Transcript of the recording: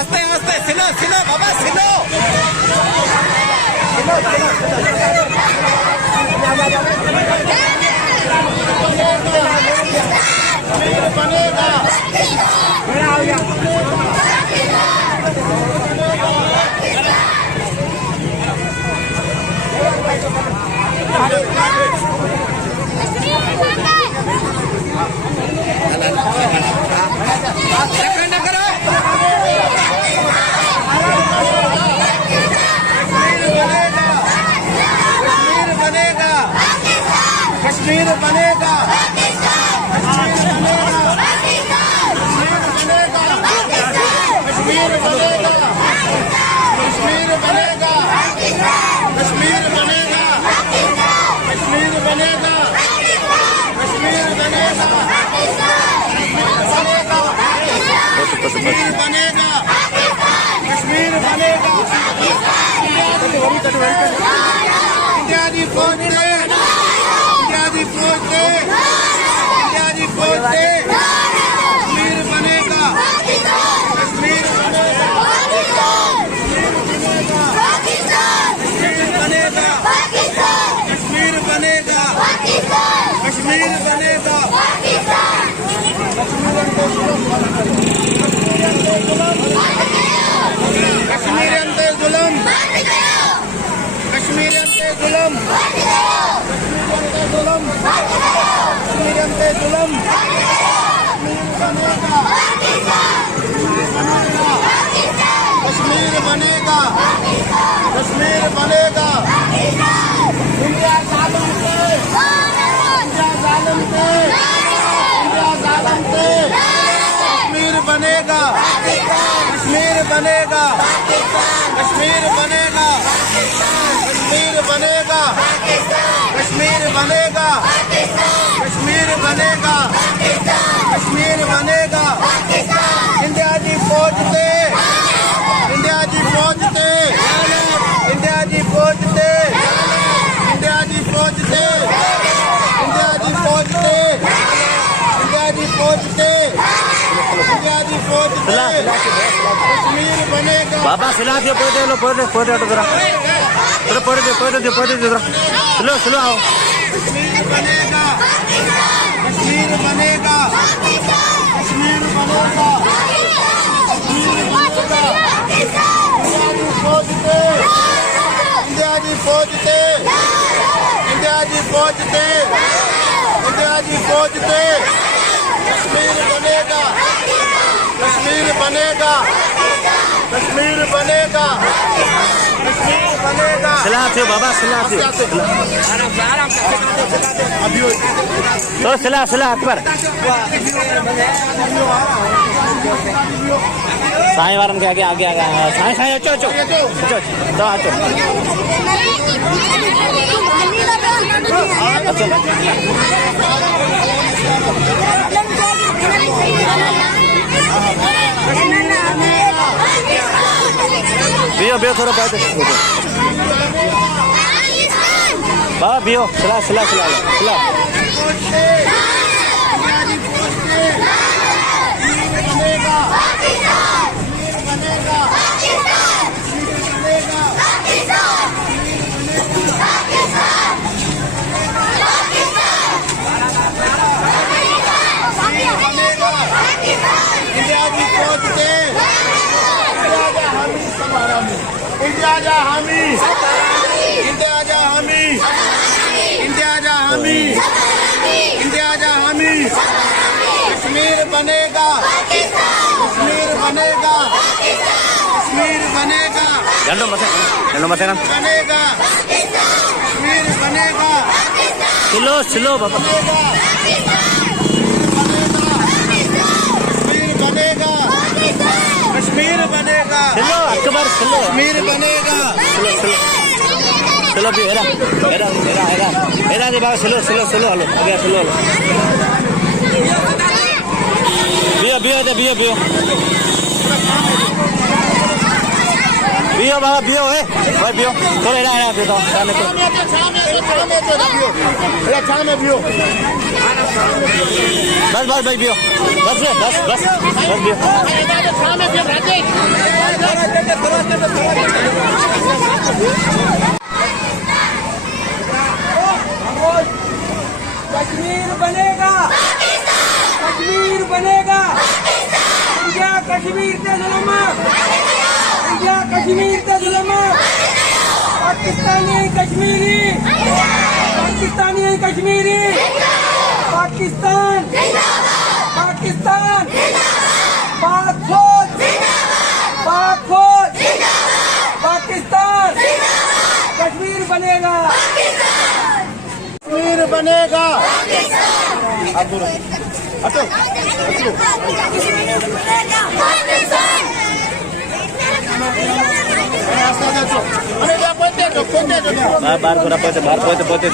आस्ते आस्ते सिलो सिलो बाबा सिलो कश्मीर बनेगा कश्मीर बनेगा कश्मीर बनेगा कश्मीर बनेगा कश्मीर बनेगा कश्मीर बनेगा कश्मीर बनेगा कश्मीर बनेगा इंडिया की फौज ने इंडिया की फौज ने इंडिया की फौज ने कश्मीर बनेगा कश्मीर बनेगा कश्मीर बनेगा कश्मीर बनेगा कश्मीर अंते जुल्म कश्मीर अंते जुल्म कश्मीर अंते जुल्म कश्मीर बनेगा कश्मीर बनेगा इंडिया जालिम से इंडिया जालिम से इंडिया जालिम से कश्मीर बनेगा कश्मीर बनेगा कश्मीर बनेगा कश्मीर बनेगा कश्मीर बनेगा कश्मीर बनेगा कश्मीर बनेगा इंडिया की फौज से इंडिया की फौज से इंडिया की फौज से इंडिया की फौज से इंडिया की फौज से इंडिया की फौज से इंडिया की फौज से कश्मीर बनेगा बाबा सिला दियो पोटे लो पोटे पोटे हटो जरा थोड़ा पोटे दे जरा स्लो स्लो आओ कश्मीर बनेगा कश्मीर बनेगा कश्मीर बनेगा इंडिया की फौज से इंडिया की फौज से इंडिया की फौज से कश्मीर बनेगा कश्मीर बनेगा कश्मीर बनेगा कश्मीर बनेगा सिला दियो बाबा सिला दियो तो सिला अकबर साईं वारन के आगे आगे आगे साईं अचो तो अचो बियो थोड़ा बात बाबा बियो सिला इंडिया जा हामी इंडिया जा हामी इंडिया जा हामी इंडिया जा हामी कश्मीर बनेगा कश्मीर बनेगा कश्मीर बनेगा गंडो मत बनेगा कश्मीर बनेगा स्लो बाबा कश्मीर बनेगा कश्मीर बनेगा स्लो अकबर स्लो कश्मीर बनेगा स्लो भी हेरा दे बाबा स्लो हलो आगे स्लो हलो बियो दे बियो बियो बियो बाबा बियो है भाई बियो चलो इधर आया देता हूँ सामने तो बस बस भाई बियो बस बियो कश्मीर बनेगा कश्मीर बनेगा इंडिया कश्मीर से जुल्म इंडिया कश्मीर से जुल्म पाकिस्तानी कश्मीरी पाकिस्तानी कश्मीरी पाकिस्तान पाकिस्तान पाक फौज पाकिस्तान कश्मीर बनेगा कश्मीर बनेगा हटो बाहर पूरा पोते बाहर पोते